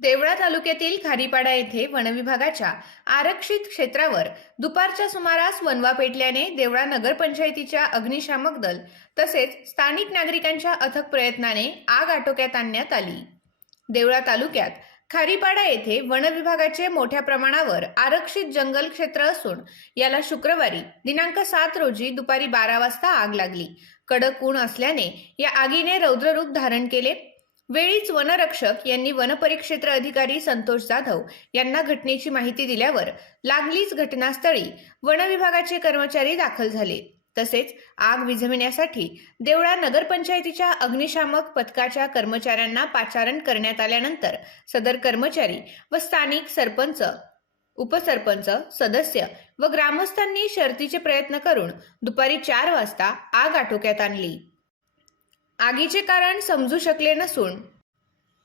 देवळा तालुक्यातील खारीपाडा येथे वनविभागाच्या आरक्षित क्षेत्रावर दुपारच्या सुमारास वनवा पेटल्याने देवळा नगरपंचायतीच्या अग्निशामक दल तसेच स्थानिक नागरिकांच्या अथक प्रयत्नाने आग आटोक्यात आणण्यात आली. देवळा तालुक्यात खारीपाडा येथे वनविभागाचे मोठ्या प्रमाणावर आरक्षित जंगल क्षेत्र असून याला शुक्रवारी दिनांक सात रोजी दुपारी बारा वाजता आग लागली. कडक ऊन असल्याने या आगीने रौद्ररूप धारण केले. वेळीच वनरक्षक यांनी वनपरिक्षेत्र अधिकारी संतोष जाधव यांना घटनेची माहिती दिल्यावर लागलीच घटनास्थळी वनविभागाचे कर्मचारी दाखल झाले. तसेच आग विझविण्यासाठी देवळा नगरपंचायतीच्या अग्निशामक पथकाच्या कर्मचाऱ्यांना पाचारण करण्यात आल्यानंतर सदर कर्मचारी व स्थानिक सरपंच उपसरपंच सदस्य व ग्रामस्थांनी शर्तीचे प्रयत्न करून दुपारी चार वाजता आग आटोक्यात आणली. आगीचे कारण समजू शकले नसून.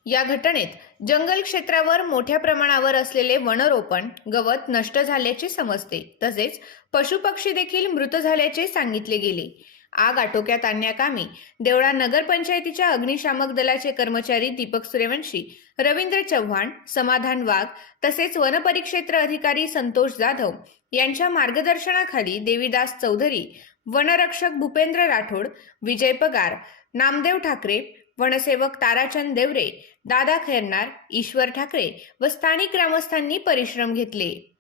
या घटनेत जंगल क्षेत्रावर मोठ्या प्रमाणावर असलेले वनरोपण गवत नष्ट झाल्याचे समजते. तसेच पशुपक्षी देखील मृत झाल्याचे सांगितले गेले. आग आटोक्यात आणण्याकामी देवळा नगरपंचायतीच्या अग्निशामक दलाचे कर्मचारी दीपक सूर्यवंशी रवींद्र चव्हाण समाधान वाघ तसेच वनपरिक्षेत्र अधिकारी संतोष जाधव यांच्या मार्गदर्शनाखाली देवीदास चौधरी वनरक्षक भूपेंद्र राठोड विजय पगार नामदेव ठाकरे वनसेवक ताराचंद देवरे दादा खैरनार ईश्वर ठाकरे व स्थानिक ग्रामस्थांनी परिश्रम घेतले.